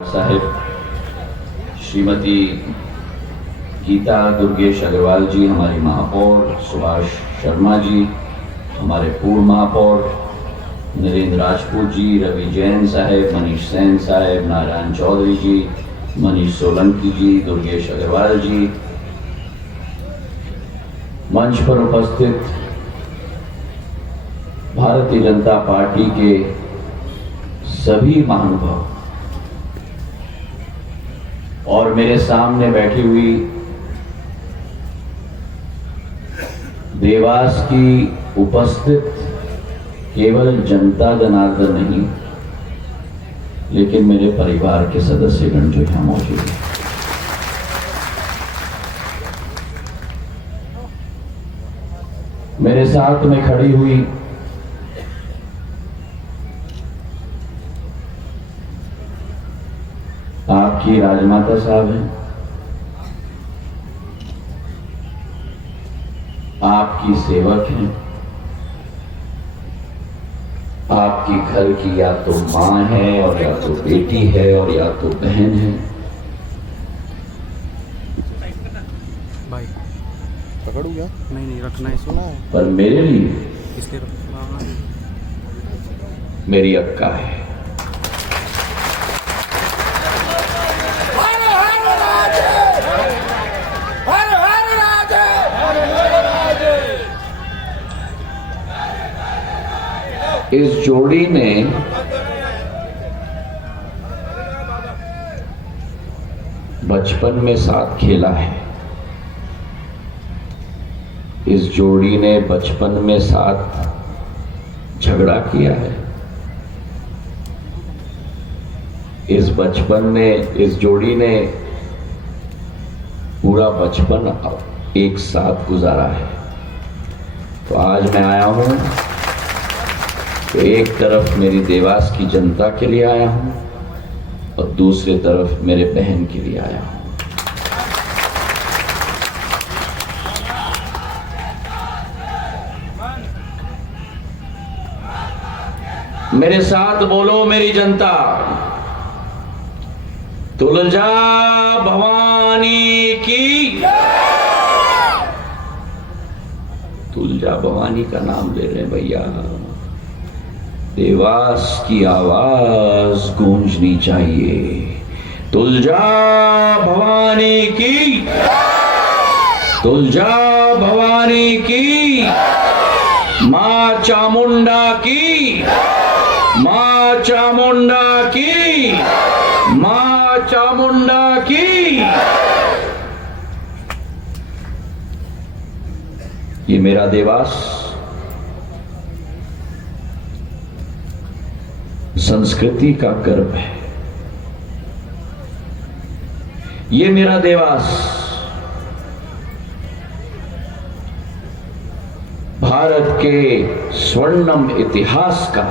साहिब श्रीमती गीता दुर्गेश अग्रवाल जी, हमारी महापौर सुभाष शर्मा जी, हमारे पूर्व महापौर नरेंद्र राजपूत जी, रवि जैन साहब, मनीष सेन साहब, नारायण चौधरी जी, मनीष सोलंकी जी, दुर्गेश अग्रवाल जी, मंच पर उपस्थित भारतीय जनता पार्टी के सभी महानुभाव और मेरे सामने बैठी हुई देवास की उपस्थित केवल जनता जनार्दन नहीं, लेकिन मेरे परिवार के सदस्यगण जो यहां मौजूद हैं, मेरे साथ में खड़ी हुई आपकी राजमाता साहब हैं, आपकी सेवक हैं, आपकी घर की या तो मां है और या तो बेटी है और या तो बहन है। भाई पकड़ू क्या? नहीं रखना है, सुना है पर मेरे लिए इसलिए रखना। मेरी अक्का है। इस जोड़ी ने बचपन में साथ खेला है, इस जोड़ी ने बचपन में साथ झगड़ा किया है, इस जोड़ी ने पूरा बचपन एक साथ गुजारा है। तो आज मैं आया हूं तो एक तरफ मेरी देवास की जनता के लिए आया हूं और दूसरी तरफ मेरे बहन के लिए आया हूं। मेरे साथ बोलो मेरी जनता, तुलजा भवानी की। तुलजा भवानी का नाम ले रहे हैं भैया, देवास की आवाज गूंजनी चाहिए। तुलजा भवानी की, तुलजा भवानी की, मां चामुंडा की, मां चामुंडा की, मां चामुंडा की। ये मेरा देवास संस्कृति का गर्व है। ये मेरा देवास भारत के स्वर्णिम इतिहास का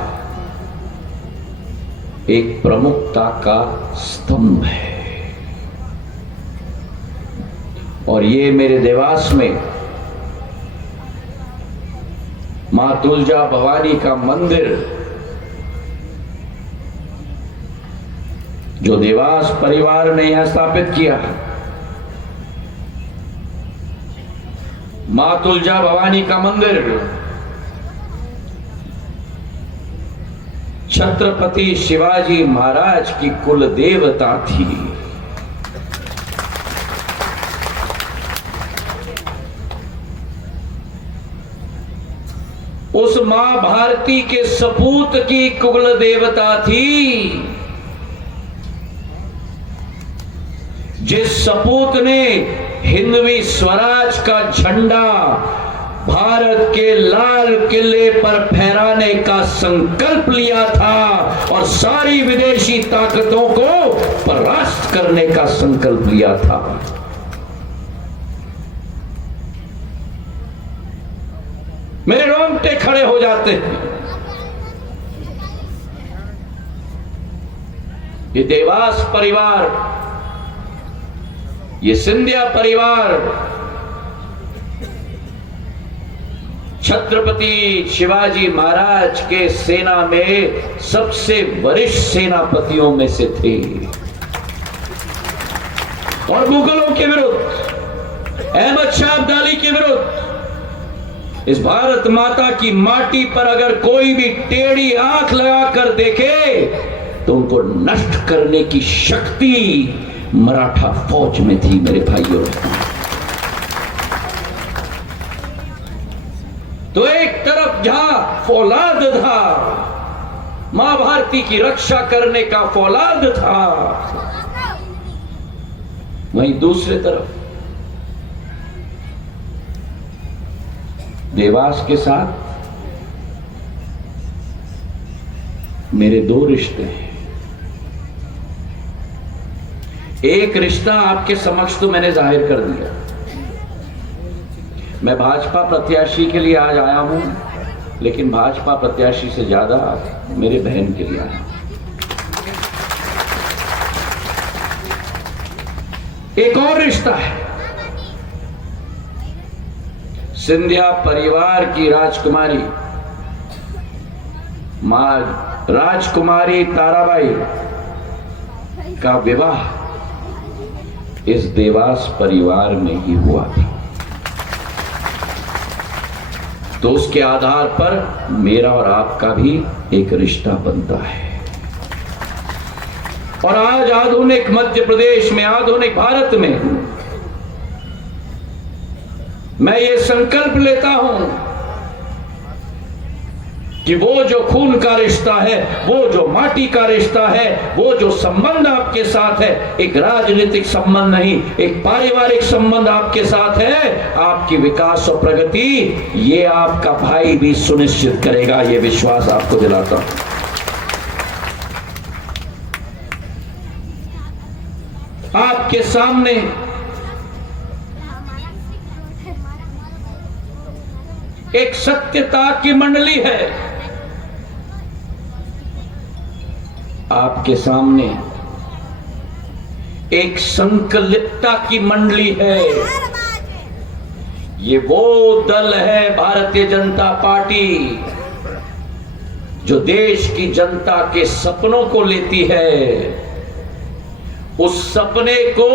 एक प्रमुखता का स्तंभ है। और ये मेरे देवास में मां तुलजा भवानी का मंदिर जो देवास परिवार ने यहां स्थापित किया, मां तुलजा भवानी का मंदिर छत्रपति शिवाजी महाराज की कुल देवता थी। उस मां भारती के सपूत की कुल देवता थी, जिस सपूत ने हिंदवी स्वराज का झंडा भारत के लाल किले पर फहराने का संकल्प लिया था और सारी विदेशी ताकतों को परास्त करने का संकल्प लिया था। मेरे रोंगटे खड़े हो जाते हैं। ये देवास परिवार, ये सिंधिया परिवार छत्रपति शिवाजी महाराज के सेना में सबसे वरिष्ठ सेनापतियों में से थे। और मुगलों के विरुद्ध, अहमद शाह अब्दाली के विरुद्ध इस भारत माता की माटी पर अगर कोई भी टेढ़ी आंख लगाकर देखे तो उनको नष्ट करने की शक्ति मराठा फौज में थी मेरे भाइयों। तो एक तरफ जहां फौलाद था, मां भारती की रक्षा करने का फौलाद था, वहीं दूसरे तरफ देवास के साथ मेरे दो रिश्ते हैं। एक रिश्ता आपके समक्ष तो मैंने जाहिर कर दिया, मैं भाजपा प्रत्याशी के लिए आज आया हूं, लेकिन भाजपा प्रत्याशी से ज्यादा मेरे बहन के लिए आया। एक और रिश्ता है, सिंधिया परिवार की राजकुमारी मां राजकुमारी ताराबाई का विवाह इस देवास परिवार में ही हुआ था। तो उसके आधार पर मेरा और आपका भी एक रिश्ता बनता है। और आज आधुनिक मध्य प्रदेश में, आधुनिक भारत में मैं ये संकल्प लेता हूं कि वो जो खून का रिश्ता है, वो जो माटी का रिश्ता है, वो जो संबंध आपके साथ है, एक राजनीतिक संबंध नहीं, एक पारिवारिक संबंध आपके साथ है, आपकी विकास और प्रगति ये आपका भाई भी सुनिश्चित करेगा, ये विश्वास आपको दिलाता हूं। आपके सामने एक सत्यता की मंडली है, आपके सामने एक संकल्पता की मंडली है। ये वो दल है भारतीय जनता पार्टी जो देश की जनता के सपनों को लेती है, उस सपने को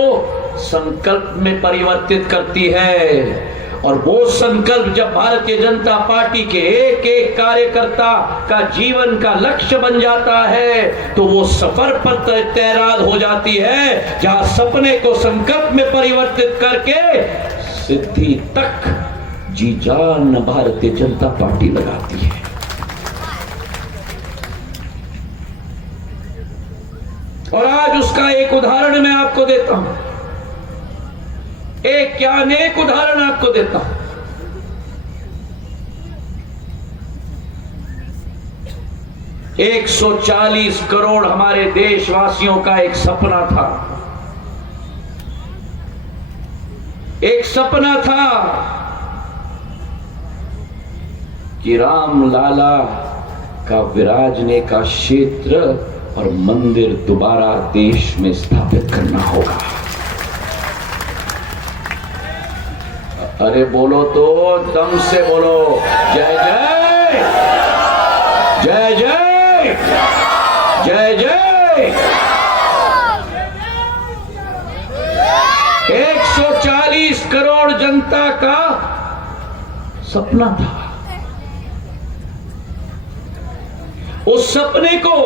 संकल्प में परिवर्तित करती है। और वो संकल्प जब भारतीय जनता पार्टी के एक एक कार्यकर्ता का जीवन का लक्ष्य बन जाता है तो वो सफर पर तैरार हो जाती है, जहां सपने को संकल्प में परिवर्तित करके सिद्धि तक जी जान भारतीय जनता पार्टी लगाती है। और आज उसका एक उदाहरण मैं आपको देता हूं, एक क्या अनेक उदाहरण आपको देता हूं। एक 140 करोड़ हमारे देशवासियों का एक सपना था, एक सपना था कि राम लाला का विराजने का क्षेत्र और मंदिर दोबारा देश में स्थापित करना होगा। अरे बोलो तो दम से बोलो, जय जय जय जय जय जय। 140 करोड़ जनता का सपना था। उस सपने को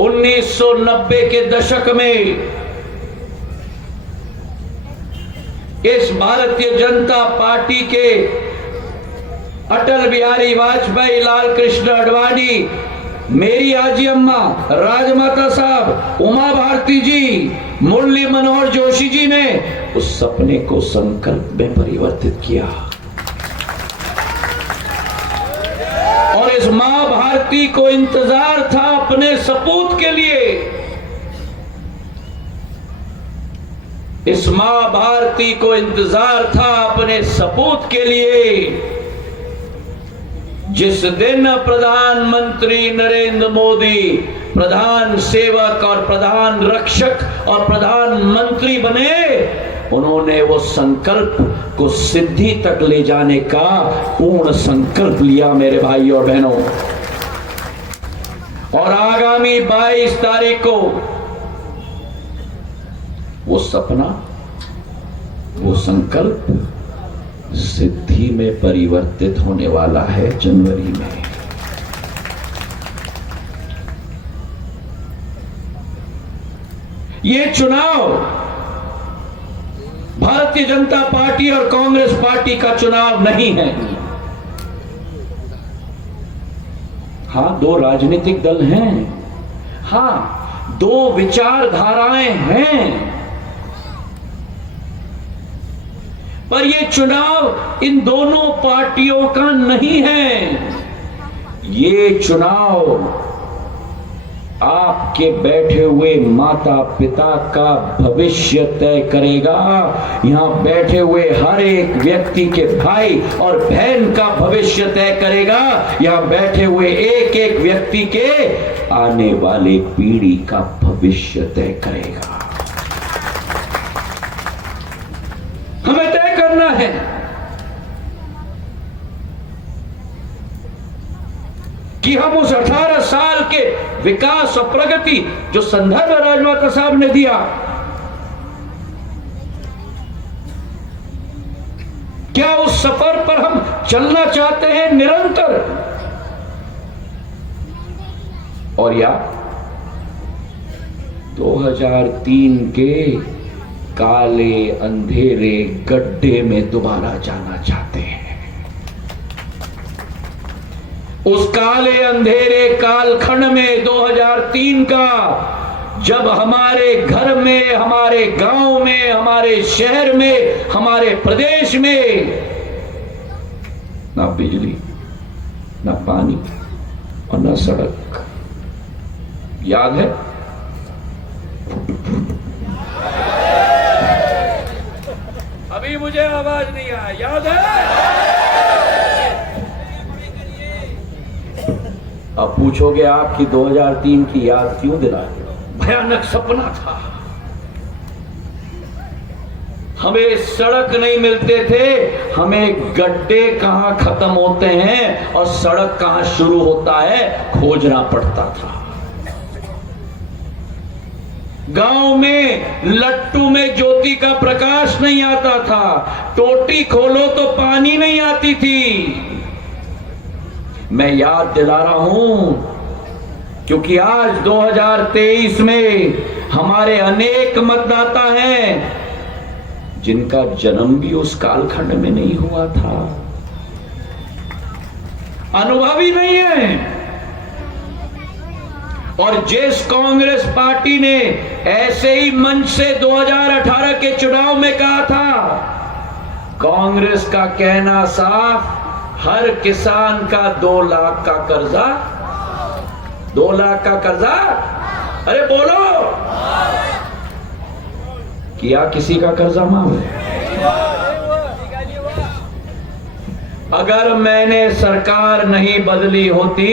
1990 के दशक में इस भारतीय जनता पार्टी के अटल बिहारी वाजपेयी, लाल कृष्ण आडवाणी, मेरी आजी अम्मा राजमाता साहब, उमा भारती जी, मुरली मनोहर जोशी जी ने उस सपने को संकल्प में परिवर्तित किया। और इस मां भारती को इंतजार था अपने सपूत के लिए। इस मां भारती को इंतजार था अपने सपूत के लिए। जिस दिन प्रधानमंत्री नरेंद्र मोदी प्रधान सेवक और प्रधान रक्षक और प्रधानमंत्री बने, उन्होंने वो संकल्प को सिद्धि तक ले जाने का पूर्ण संकल्प लिया मेरे भाई और बहनों। और आगामी 22 तारीख को वो सपना, वो संकल्प सिद्धि में परिवर्तित होने वाला है जनवरी में। ये चुनाव भारतीय जनता पार्टी और कांग्रेस पार्टी का चुनाव नहीं है। हाँ, दो राजनीतिक दल हैं, हाँ, दो विचारधाराएं हैं, पर यह चुनाव इन दोनों पार्टियों का नहीं है। ये चुनाव आपके बैठे हुए माता पिता का भविष्य तय करेगा। यहां बैठे हुए हर एक व्यक्ति के भाई और बहन का भविष्य तय करेगा। यहां बैठे हुए एक एक व्यक्ति के आने वाले पीढ़ी का भविष्य तय करेगा। हमें तय करना है कि हम उस 18 साल के विकास और प्रगति जो संदर्भ राजमाता साहब ने दिया, क्या उस सफर पर हम चलना चाहते हैं निरंतर, और या 2003 के काले अंधेरे गड्ढे में दोबारा जाना चाहते हैं। उस काले अंधेरे कालखंड में 2003 का, जब हमारे घर में, हमारे गांव में, हमारे शहर में, हमारे प्रदेश में ना बिजली, ना पानी और ना सड़क, याद है? अभी मुझे आवाज नहीं आया, याद है? अब पूछोगे आप कि 2003 की याद क्यों दिलाए? भयानक सपना था। हमें सड़क नहीं मिलते थे, हमें गड्ढे कहां खत्म होते हैं और सड़क कहां शुरू होता है खोजना पड़ता था। गांव में लट्टू में ज्योति का प्रकाश नहीं आता था, टोटी खोलो तो पानी नहीं आती थी। मैं याद दिला रहा हूं क्योंकि आज 2023 में हमारे अनेक मतदाता हैं जिनका जन्म भी उस कालखंड में नहीं हुआ था, अनुभवी नहीं है। और जिस कांग्रेस पार्टी ने ऐसे ही मंच से 2018 के चुनाव में कहा था, कांग्रेस का कहना साफ, हर किसान का 2 लाख का कर्जा, 2 लाख का कर्जा, अरे बोलो, किया किसी का कर्जा माफ? अगर मैंने सरकार नहीं बदली होती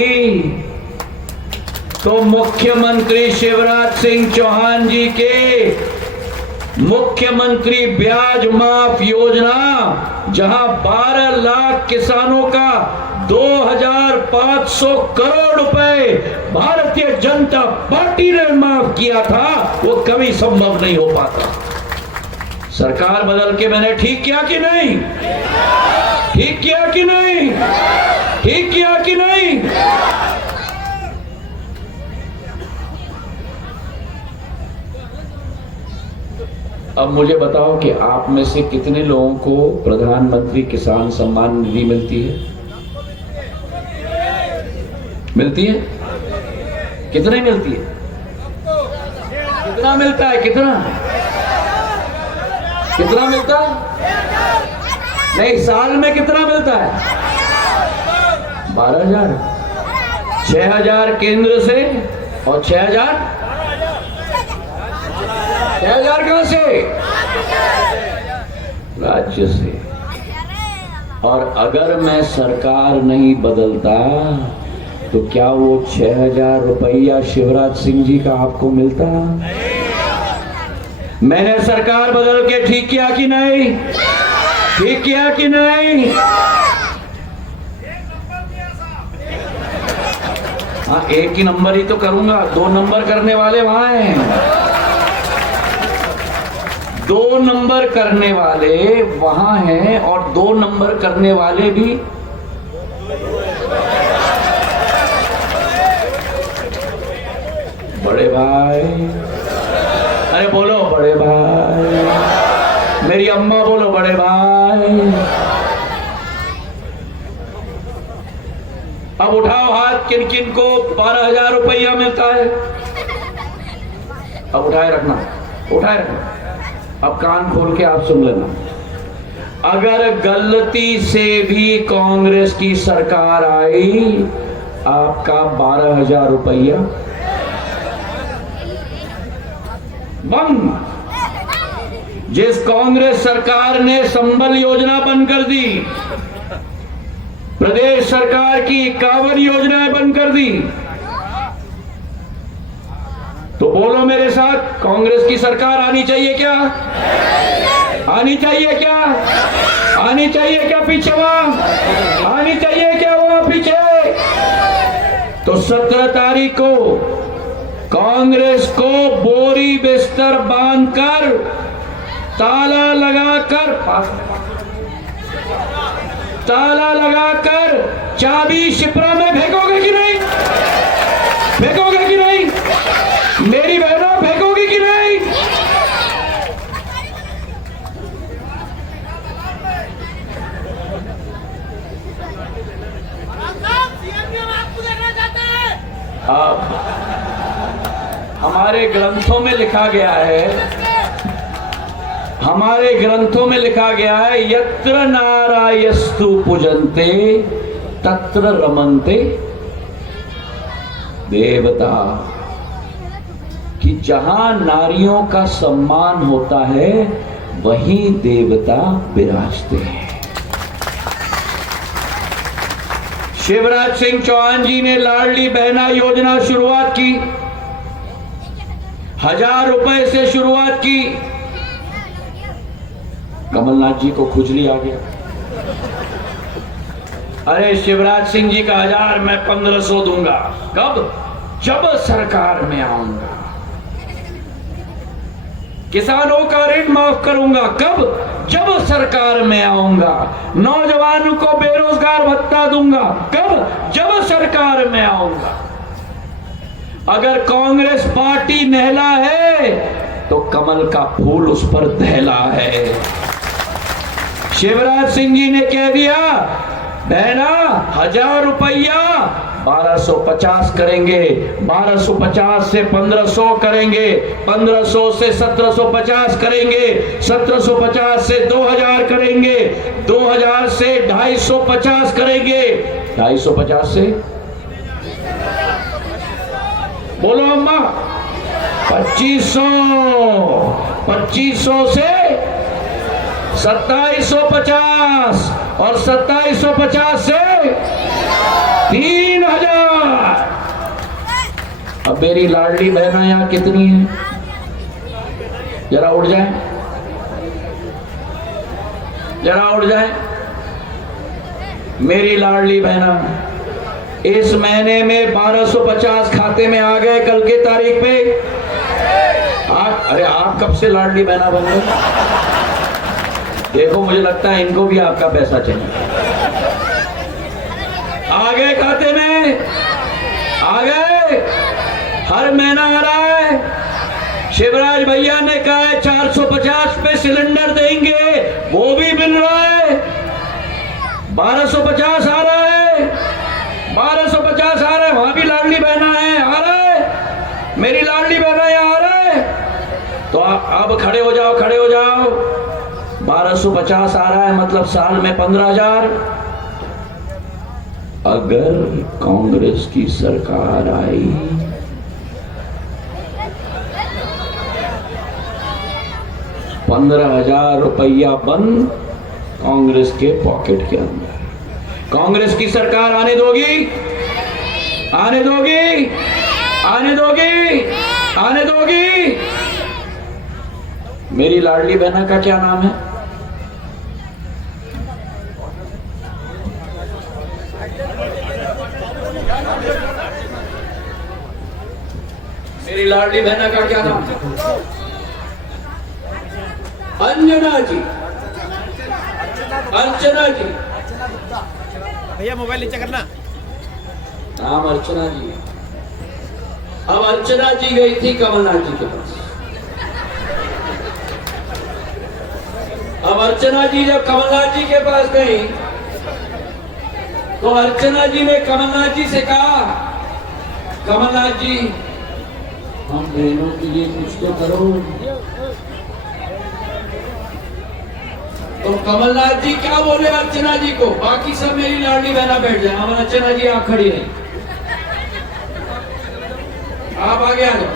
तो मुख्यमंत्री शिवराज सिंह चौहान जी के मुख्यमंत्री ब्याज माफ योजना, जहां 12 लाख किसानों का 2500 करोड़ रुपए भारतीय जनता पार्टी ने माफ किया था, वो कभी संभव नहीं हो पाता। सरकार बदल के मैंने ठीक किया कि नहीं? ठीक किया कि नहीं? ठीक किया कि नहीं? अब मुझे बताओ कि आप में से कितने लोगों को प्रधानमंत्री किसान सम्मान निधि मिलती है? मिलती है? कितने मिलती है? कितना मिलता है? कितना कितना मिलता है? नहीं, साल में कितना मिलता है? 12,000। 6,000 केंद्र से और 6,000 कहां से? राज्य से। और अगर मैं सरकार नहीं बदलता तो क्या वो 6,000 रुपया शिवराज सिंह जी का आपको मिलता? मैंने सरकार बदल के ठीक किया कि नहीं? ठीक किया कि नहीं? हाँ, एक ही नंबर ही तो करूंगा, 2 नंबर करने वाले वहां हैं। 2 नंबर करने वाले वहां हैं और 2 नंबर करने वाले भी बड़े भाई, अरे बोलो बड़े भाई, मेरी अम्मा बोलो बड़े भाई। अब उठाओ हाथ, किन किन को 12,000 रुपया मिलता है। अब उठाए रखना, उठाए रखना। अब कान खोल के आप सुन लेना। अगर गलती से भी कांग्रेस की सरकार आई, आपका 12,000 रुपया बंद। जिस कांग्रेस सरकार ने संबल योजना बंद कर दी, प्रदेश सरकार की 51 योजनाएं बंद कर दी, तो बोलो मेरे साथ, कांग्रेस की सरकार आनी चाहिए क्या? आनी चाहिए क्या? आनी चाहिए क्या? पीछे वहां आनी चाहिए क्या? वहां पीछे। तो 17 तारीख को कांग्रेस को बोरी बिस्तर बांधकर, ताला लगाकर, ताला लगाकर चाबी शिप्रा में फेंकोगे कि नहीं? फेंकोगे कि नहीं? मेरी बहनों, फेंकोगी कि नहीं? अब हमारे ग्रंथों में लिखा गया है, हमारे ग्रंथों में लिखा गया है, यत्र नारायस्तु पूजन्ते तत्र रमन्ते देवता, कि जहां नारियों का सम्मान होता है वहीं देवता विराजते हैं। शिवराज सिंह चौहान जी ने लाडली बहना योजना शुरुआत की, 1000 रुपए से शुरुआत की। कमलनाथ जी को खुजली आ गया, अरे शिवराज सिंह जी का 1000 मैं 1500 दूंगा। कब? जब सरकार में आऊंगा। किसानों का ऋण माफ करूंगा। कब? जब सरकार में आऊंगा। नौजवानों को बेरोजगार भत्ता दूंगा। कब? जब सरकार में आऊंगा। अगर कांग्रेस पार्टी नहला है तो कमल का फूल उस पर दहला है। शिवराज सिंह जी ने कह दिया, बहना 1000 रुपया 1250 करेंगे, 1250 से 1500 करेंगे, 1500 से 1750 करेंगे, 1750 से 2000 करेंगे, 2000 से 250 करेंगे, 250 से बोलो अम्मा 2500, 2500 से 2750 और 2750 से 3000। अब मेरी लाडली बहना यहां कितनी है? जरा उठ जाए, जरा उठ जाए। मेरी लाडली बहना इस महीने में 1250 खाते में आ गए कल की तारीख पे। अरे आप कब से लाडली बहना बन गए? देखो मुझे लगता है इनको भी आपका पैसा चाहिए। आ गए खाते में, आ गए, हर महीना आ रहा है। शिवराज भैया ने कहा है 450 पे सिलेंडर देंगे, वो भी मिल रहा है। 1250 आ रहा है, 1250 आ रहा है। वहां भी लाडली बहना है, आ रहा है। मेरी लाडली बहना यहां आ रहा है। तो अब खड़े हो जाओ, खड़े हो जाओ। 1250 आ रहा है मतलब साल में 15,000। अगर कांग्रेस की सरकार आई, ₹15,000 बंद कांग्रेस के पॉकेट के अंदर। कांग्रेस की सरकार आने दोगी? आने दोगी? आने दोगी? आने दोगी? मेरी लाडली बहना का क्या नाम है? मेरी लाडली बहना का क्या नाम है? अंजना जी, अर्चना जी, भैया मोबाइल नीचे करना। नाम अर्चना जी। अब अर्चना जी गई थी कमलनाथ जी के पास। अब अर्चना जी जब कमलनाथ जी के पास गई तो अर्चना जी ने कमलनाथ जी से कहा, कमलनाथ जी हम बहनों के लिए कुछ तो करो। तो कमलनाथ जी क्या बोले अर्चना जी को, बाकी सब मेरी लाडली बहना बैठ जाए, हम अर्चना जी आप खड़ी रही, आप आगे आ जाओ।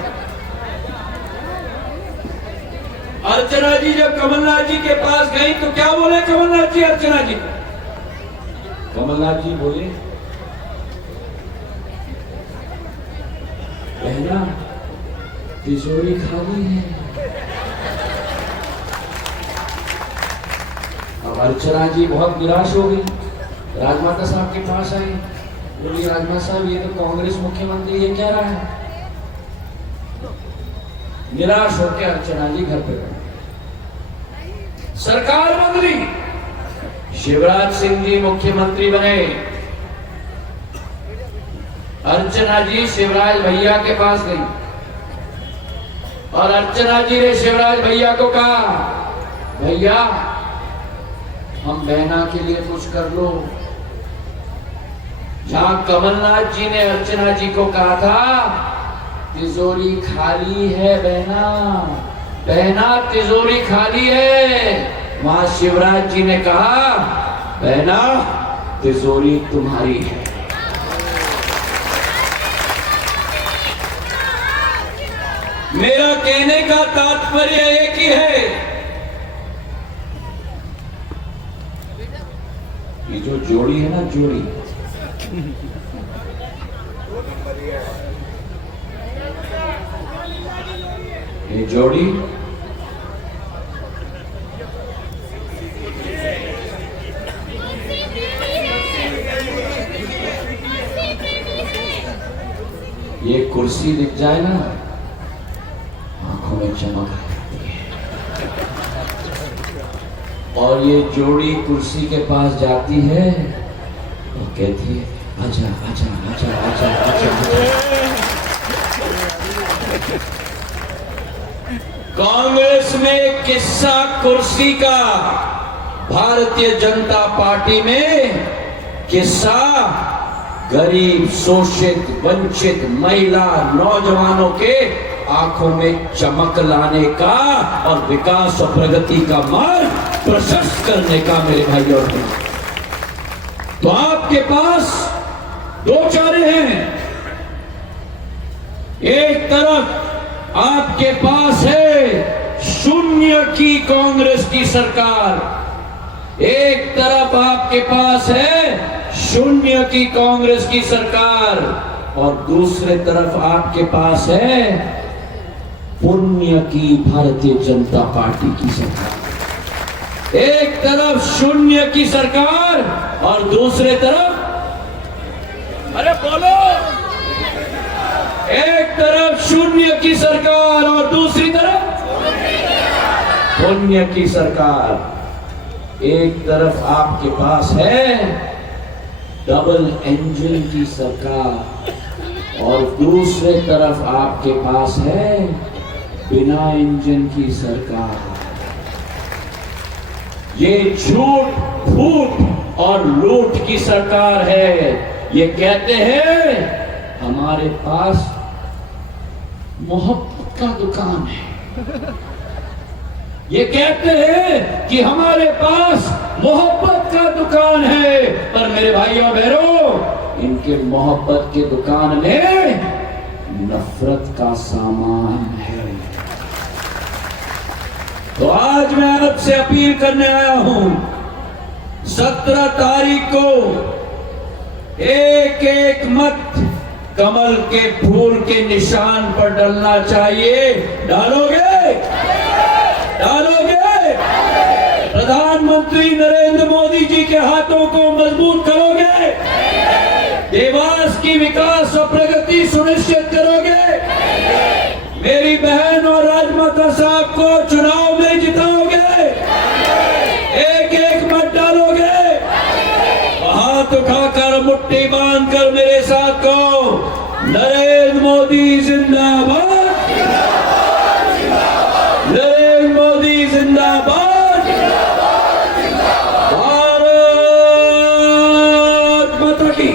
अर्चना जी जब कमलनाथ जी के पास गई तो क्या बोले कमलनाथ जी अर्चना जी? कमलनाथ जी बोले, बहना तिजोरी खाली है। अब अर्चना जी बहुत निराश हो गई, राजमाता साहब के पास आई, बोली राजमाता साहब ये तो कांग्रेस मुख्यमंत्री ये क्या रहा है? निराश होकर अर्चना जी घर पे गए। सरकार बदली, शिवराज सिंह जी मुख्यमंत्री बने। अर्चना जी शिवराज भैया के पास गई और अर्चना जी ने शिवराज भैया को कहा, भैया हम बहना के लिए कुछ कर लो। जहां कमलनाथ जी ने अर्चना जी को कहा था तिजोरी खाली है बहना, बहना तिजोरी खाली है, वहां शिवराज जी ने कहा बहना तिजोरी तुम्हारी है। मेरा कहने का तात्पर्य एक ही है, ये जो जोड़ी है ना, जोड़ी ये जोड़ी ये कुर्सी दिख जाए ना, आंखों में चमक आ जाती है। और ये जोड़ी कुर्सी के पास जाती है और कहती है आजा आजा आजा आजा आजा, आजा। कांग्रेस में किस्सा कुर्सी का, भारतीय जनता पार्टी में किस्सा गरीब, शोषित, वंचित महिला, नौजवानों के आंखों में चमक लाने का और विकास और प्रगति का मार्ग प्रशस्त करने का मेरे भाई और बहनों। तो आपके पास दो चारे हैं। एक तरफ आपके पास है शून्य की कांग्रेस की सरकार, एक तरफ आपके पास है शून्य की कांग्रेस की सरकार और दूसरे तरफ आपके पास है पुण्य की भारतीय जनता पार्टी की सरकार। एक तरफ शून्य की सरकार और दूसरे तरफ, अरे बोलो, एक तरफ शून्य की सरकार और दूसरी तरफ पुण्य की सरकार। एक तरफ आपके पास है डबल इंजन की सरकार और दूसरे तरफ आपके पास है बिना इंजन की सरकार। ये झूठ, फूट और लूट की सरकार है। ये कहते हैं हमारे पास मोहब्बत का दुकान है, ये कहते हैं कि हमारे पास मोहब्बत का दुकान है, पर मेरे भाइयों बहनों, इनके मोहब्बत के दुकान में नफरत का सामान है। तो आज मैं आपसे अपील करने आया हूं, 17 तारीख को एक एक मत कमल के फूल के निशान पर डलना चाहिए। डालोगे? डालोगे? प्रधानमंत्री नरेंद्र मोदी जी के हाथों को मजबूत करोगे? देवास की विकास और प्रगति सुनिश्चित करोगे? मेरी बहन और राजमाता साहब को चुनाव में जिताओगे? हाथ उठाकर मुट्ठी बांधकर मेरे साथ कहो, नरेंद्र मोदी जिंदाबाद, नरेंद्र मोदी जिंदाबाद, भारत माता की।